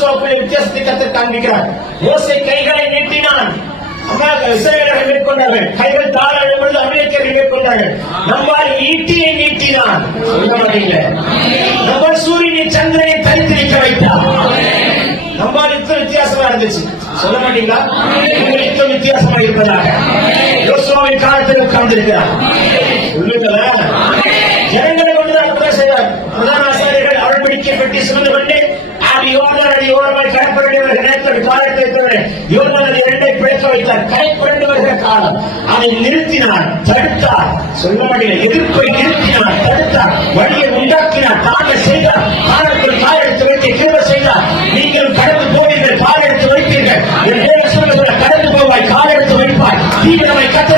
யோசுவாவுக்குள்ள வித்தியாசத்தை கர்த்தர் காண்பிக்கிறார். மோசே கைகளை நீட்டினான், இஸ்ரவேலர்கள் மேற்கொண்டார்கள். கைகள் தாழாடும் பொழுது அமெரிக்கர்கள் மேற்கொண்டார்கள். நம்மால் ஈட்டியை நீட்டினான். சொல்ல மாட்டீங்க. நம்மால் சூரியனை சந்திரனை தரித்திருக்க வைத்தார். நம்மால் இத்தனை வித்தியாசமா இருந்துச்சு. சொல்ல மாட்டீங்களா? இத்தனை வித்தியாசமா இருப்பதாக யோசுவாவின் காலத்தில் உட்கார்ந்திருக்கிறார். சொல்லுங்களா? ஜனங்களை கொண்டுதான் அப்படிதான் செய்வார். பிரதான ஆசாரியர்கள் அவள் பிடிக்கப்பட்டு சுமந்து கொண்டு யோர்தானோரமாய் கடற்படவேண்டிய நேரத்தில் காலத்தை யோர்தான் இரண்டை பிழைக்க வைத்தார். கரைப்புரண்டு வருகிற காலம் அதை நிறுத்தினார், தடுத்தார். சொல்ல மாட்டீங்க. எதிர்ப்பை நிறுத்தினார், தடுத்தார், வழியை உண்டாக்கினார், தாங்க செய்தார். காலத்தில் காலெடுத்து வைத்து கிருபை செய்தார். நீங்கள் கடந்து போவீர்கள், காலெடுத்து வைப்பீர்கள். கடந்து போவாய், காலெடுத்து வைப்பாய். தீவிரமை கத்த